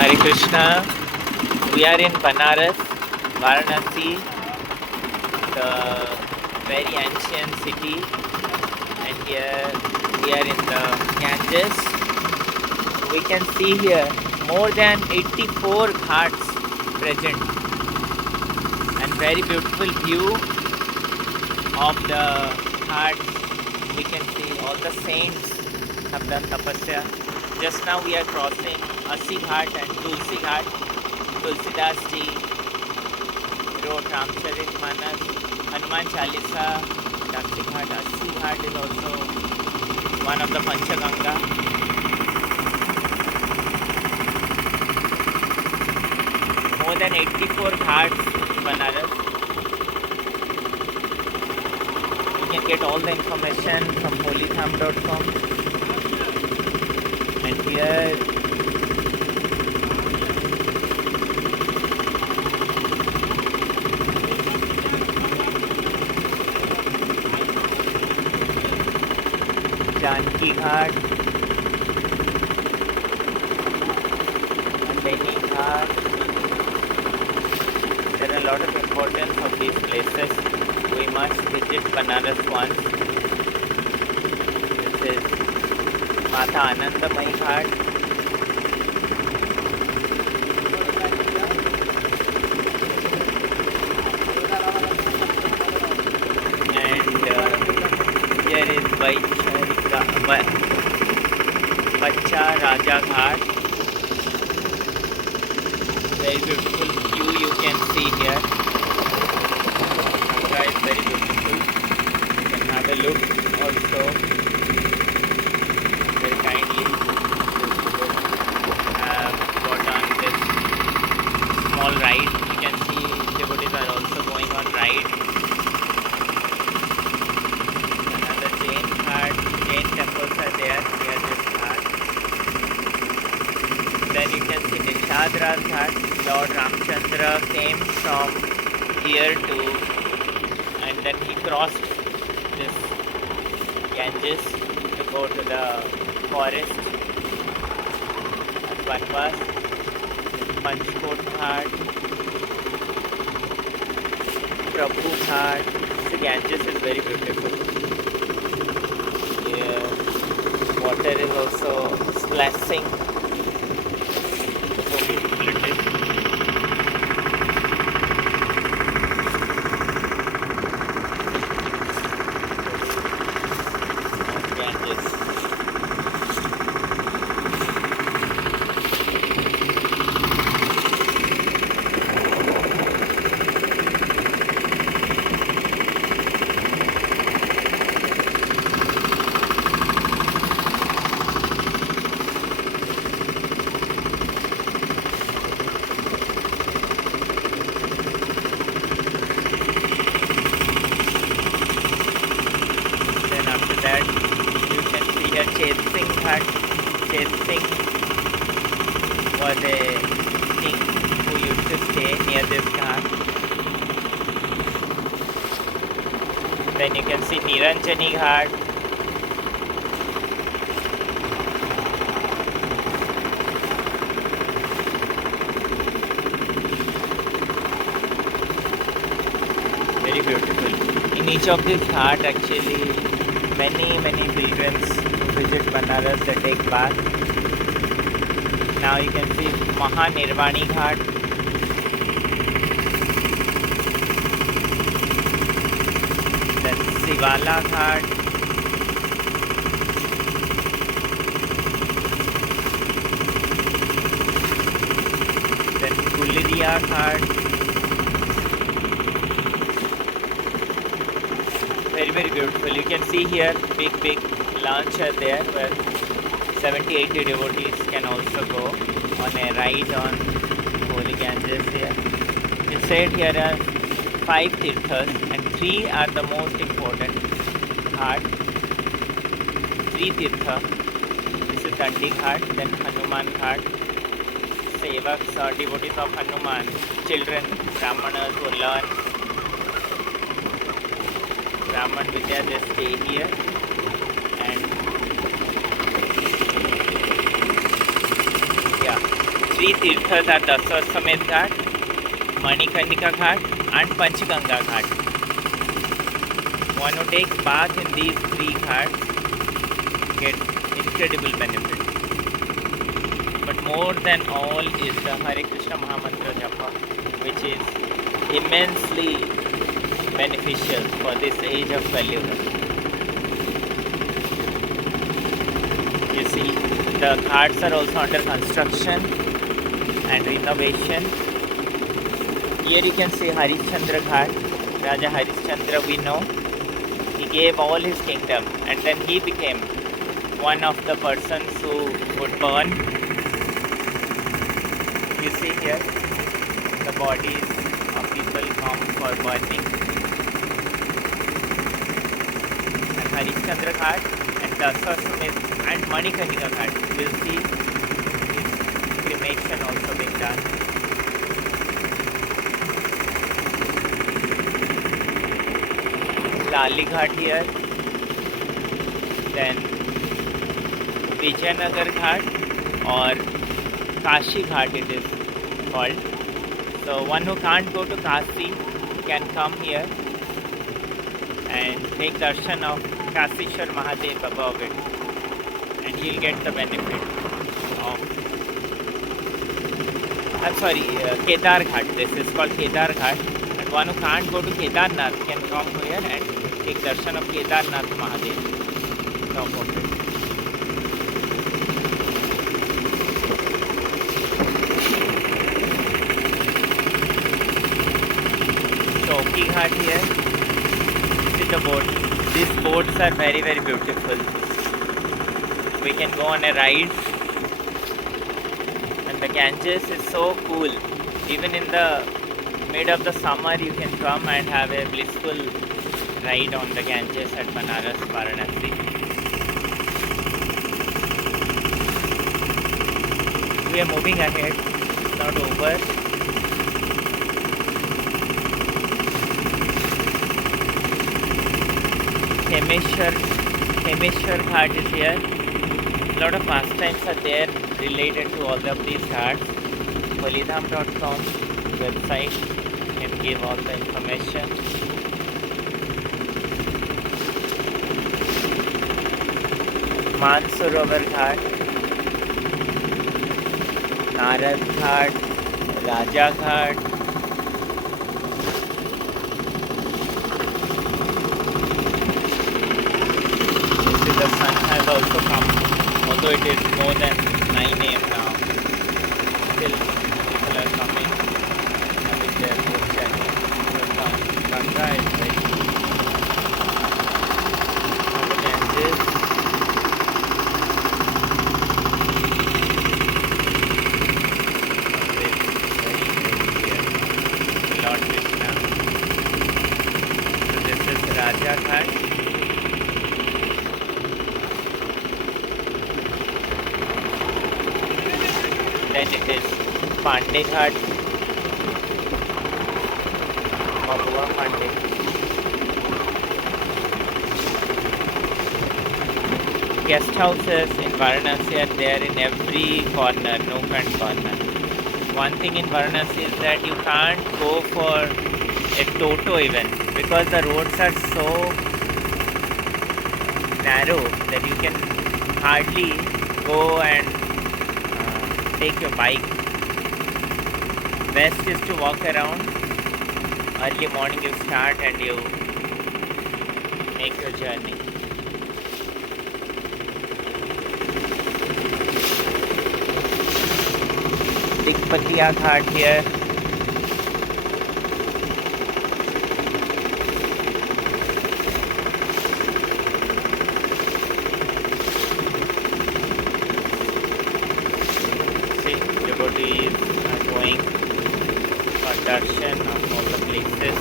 Hare Krishna. We are in Banaras, Varanasi, the very ancient city, and here we are in the Ganges. We can see here more than 84 ghats present, and very beautiful view of the ghats. We can see all the saints have done tapasya. Just now we are crossing Asi Ghat and Tulsi Ghat. Tulsidas ji wrote Ramcharit Manas, Hanuman Chalisa, Dakshi Ghat, Asi Ghat is also one of the Panchaganga. More than 84 ghats in Banaras. You can get all the information from holytham.com. And here Janki Ghat, Andeni Ghat. There are a lot of importance of these places. We must visit Banaras once. This is Mata Anandamayi Ghat. And here is Bacha Raja Ghat. Very beautiful view you can see here. Ganga is very beautiful. You can have a look also. Very kindly have got on this small ride. You can see devotees are also going on ride. Another Jain Ghat. Jain temples are there near this ghat. Then you can see Nishadras Ghat. Lord Ramchandra came from here to, and then he crossed this Ganges to go to the forest at Banvas. Panchkot Ghat, Prabhu Ghat. The Ganges is very beautiful. Here, water is also splashing. So beautiful it is. Ganges. Then after that, you can see here Chet Singh Ghat. Chet Singh was a king who used to stay near this ghat. Then you can see Niranjani Ghat. Very beautiful. In each of these ghats, actually, many pilgrims visit Banaras, they take bath. Now you can see Mahanirvani Ghat. Then Sivala Ghat. Then Gulriya Ghat. Very beautiful. You can see here big launch are there where 70-80 devotees can also go on a ride on holy Ganges here. It's said here are 5 tirthas and 3 are the most important ghat. 3 tirtha. This is Dandi Ghat, then Hanuman Ghat. Sevaks or devotees of Hanuman, children, brahmanas who learn Brahman Vidya, they stay here, and yeah, three tirthas are Daswaswamed Ghat, Manikarnika Ghat and Panchganga Ghat. One who takes bath in these three ghats gets incredible benefit. But more than all is the Hare Krishna Mahamantra Japa, which is immensely beneficial for this age of Kali-yuga. You see, the ghats are also under construction and renovation. Here you can see Harishchandra Ghat. Raja Harishchandra, we know, he gave all his kingdom and then he became one of the persons who would burn. You see here, the bodies of people come for burning. And Harishchandra Ghat and Daswaswamed and Manikarnika Ghat, we'll see his cremation also being done. Lali Ghat here, then Vijayanagar Ghat or Kashi Ghat it is called. So one who can't go to Kashi can come here and take darshan of Kashishwar Mahadev above it, and he'll get the benefit of, Kedar Ghat. This is called Kedar Ghat, and one who can't go to Kedarnath can come here and take darshan of Kedarnath Mahadev top of it. Chowki Ghat here. See the boat. These boats are very, very beautiful. We can go on a ride, and the Ganges is so cool. Even in the mid of the summer, you can come and have a blissful ride on the Ganges at Banaras, Varanasi. We are moving ahead. It's not over. Hemeshwar Ghat is here. A lot of pastimes are there related to all of these ghats. Holidham.com website can give all the information. Mansarovar Ghat, Narad Ghat, Raja Ghat. The sun has also come, although it is more than 9 AM now. Still people are coming, having their boat journey. The Ganga is very good. Now the Ganges. Lord Krishna. So this is Raja Ghat. Then it is Pandey Ghat, Mabua Pandey. Guest houses in Varanasi are there in every corner, nook and corner. One thing in Varanasi is that you can't go for a toto even, because the roads are so narrow that you can hardly go and take your bike. Best is to walk around. Early morning you start and you make your journey. Dikpatiya Ghat here. Devotees are going for darshan of all the places.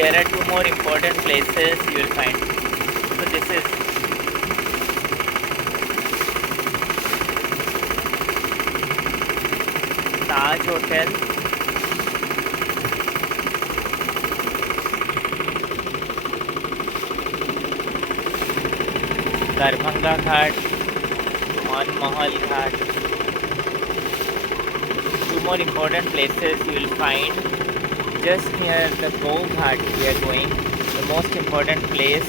there are two more important places you will find. So this is Taj Hotel. Darbhanga Ghat, Manmahal Ghat. Two more important places you will find just near the Go Ghat we are going. The most important place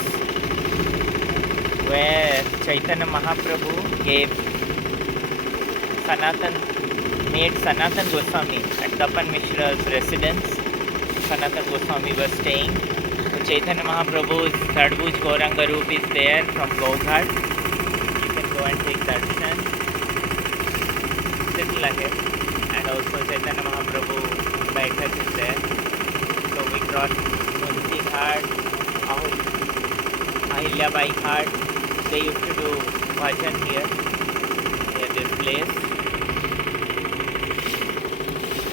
where Chaitanya Mahaprabhu made Sanatan Goswami at Tapan Mishra's residence. Sanatan Goswami was staying. So Chaitanya Mahaprabhu's Sadbhuj Gauranga Roop is there from Goghat. You can go and take darshan. Little ahead. And also Chaitanya Mahaprabhu Baitak is there. So we crossed Munsi Ghat, Ahilyabai Ghat. They used to do bhajan here, near this place.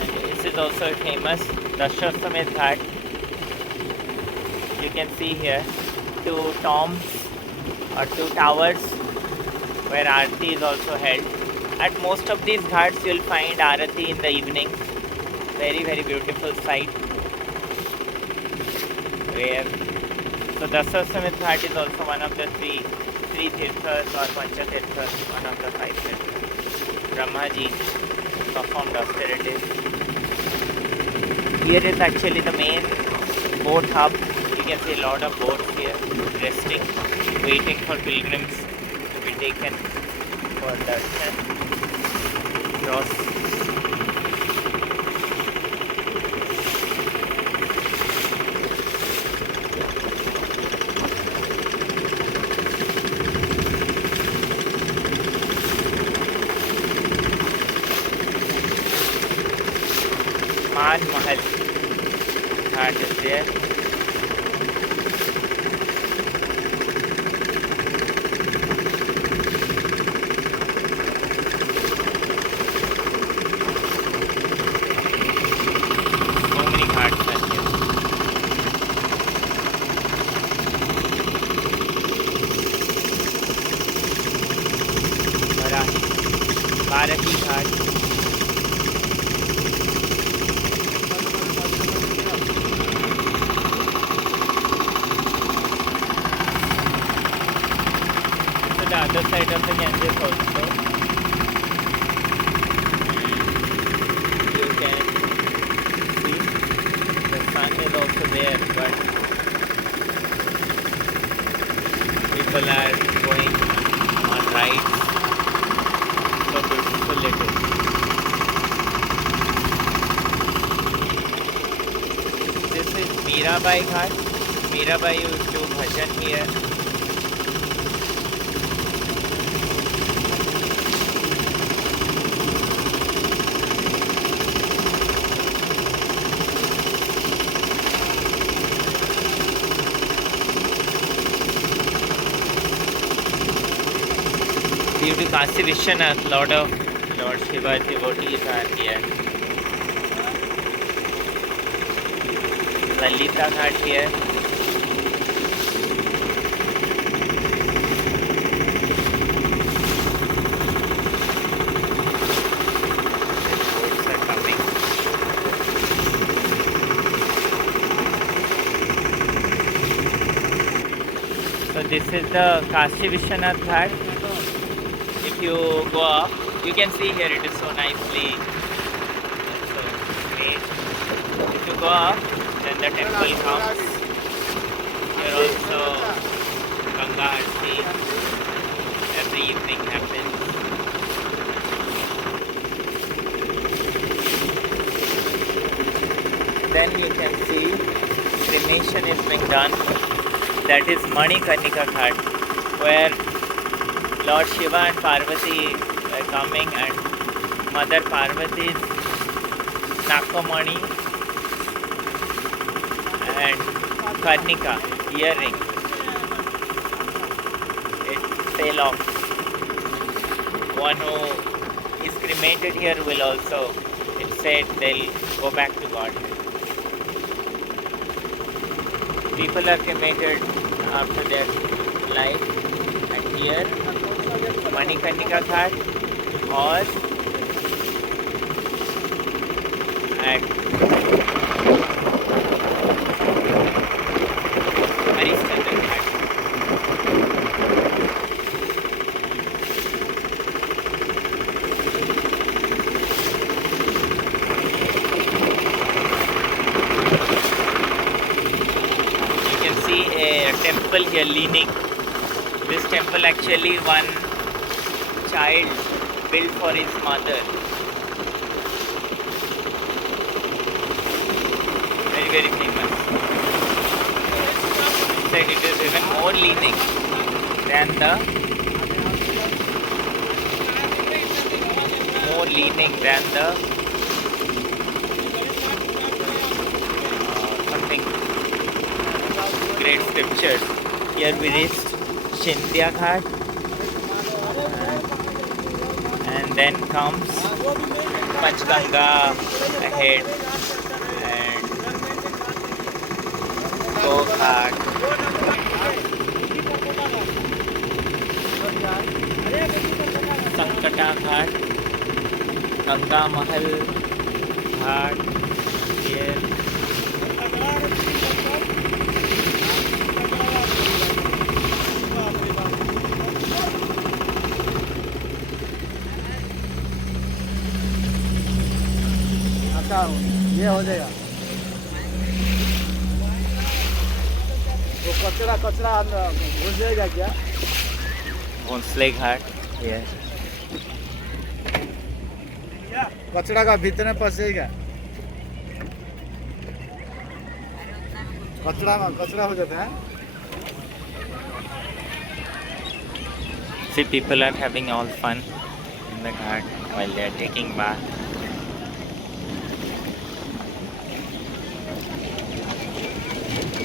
And this is also famous Dashaswamedh Ghat. You can see here two tombs or two towers where Aarti is also held. At most of these ghats you will find Aarati in the evening. Very, very beautiful sight. So Dashaswamedh Ghat is also one of the three tirthas or pancha tirthas, one of the 5 tirthas. Brahmaji performed austerities. Here is actually the main boat hub. You can see a lot of boats here resting, waiting for pilgrims to be taken for darshan. Cross. Manmahal Ghat is there. So many ghats are here. Bharati Ghat. The other side of the Ganges also. You can see the sun is also there, but people are going on rides. So beautiful it is. This is Mirabai Ghat. Mirabai used to do bhajan here. Due to Kasi Vishwanath, lot of Lord Shiva devotees are here. Lalita Ghat here. Boats are coming. So this is the Kasi Vishwanath Ghat. If you go up, you can see here it is so nicely made. If you go up, then the temple comes. Here also Ganga Aarti every evening happens. Then you can see cremation is being done. That is Manikarnika Ghat, where Lord Shiva and Parvati were coming, and Mother Parvati's Nakamani and Karnika earring, it fell off. One who is cremated here will also, it said they'll go back to God. People are cremated after their life. And here, Manikarnika Ghat or at Harishchandra Ghat. You can see a temple here leaning. This temple actually one child built for his mother. Very, very famous. Inside it is even more leaning than the something great scriptures. Here we reached Scindia Ghat, and then comes Panchganga ahead and Go Ghat. Sankata Ghat, Ganga Mahal Ghat here. ये हो जाएगा वो कचरा अंदर घुस जाएगा क्या Bhonsle Ghat here. कचरा का भीतर में फंसेगा कचरा हो जाता है See, people are having all fun in the ghat while they are taking bath.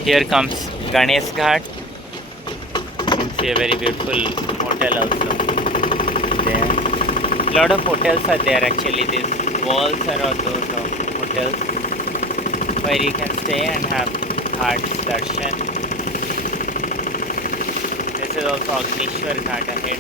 Here comes Ganesh Ghat. You can see a very beautiful hotel also there. Lot of hotels are there actually. These walls are all those of hotels where you can stay and have ghats darshan. This is also Agnishwar Ghat ahead.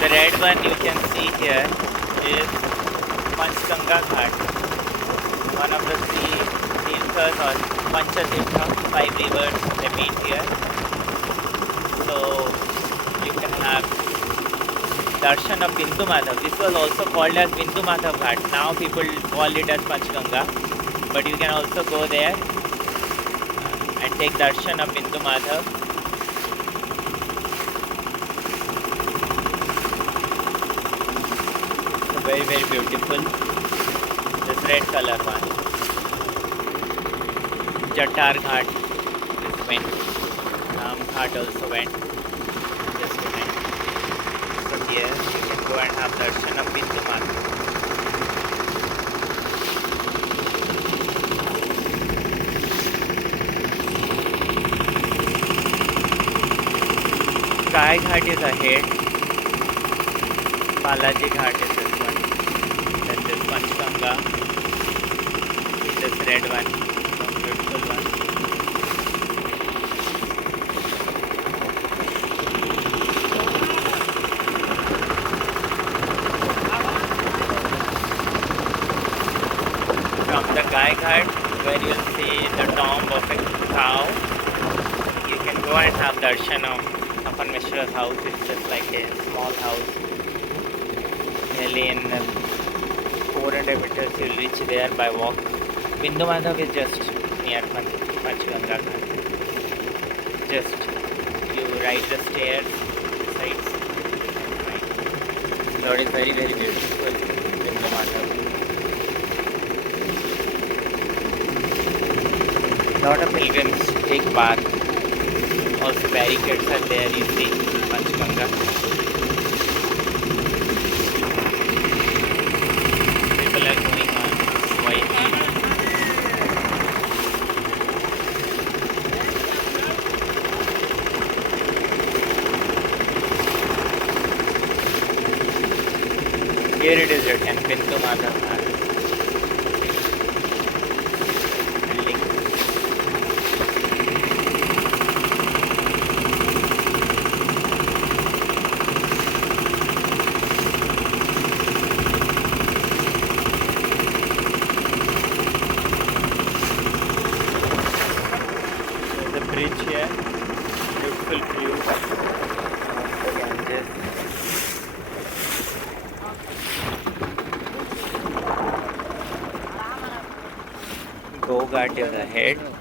The red one you can see here is Panchganga Ghat, one of the three tirthas or Panchatirtha, 5 rivers they meet here. So you can have darshan of Bindu Madhav. This was also called as Bindu Madhav Ghat. Now people call it as Panchganga, but you can also go there and take darshan of Bindu Madhav. Very, very beautiful. This red color one. Jattar Ghat. This went. Ram Ghat also went. Just went. So here you can go and have darshan of Bindu Madhav. Kai Ghat is ahead. Balaji Ghat is this one. Then this Panchganga. This red one. Beautiful one. From the Gai Ghat, where you will see the tomb of a cow, you can go and have darshan of Apan Mishra's house. It's just like a small house. Nearly in 400 meters you'll reach there by walk. Bindu Madhav is just near Panchganga Ghat. Just you ride the stairs, sides, right. So it is very, very beautiful, Bindu Madhav. lot of pilgrims take bath. Also barricades are there, you see, Panchganga. People are going on quietly. Here it is written, Bindu Madhav Ghat. Building. There's a bridge here. Beautiful view. The Ganges. Go Ghat is ahead.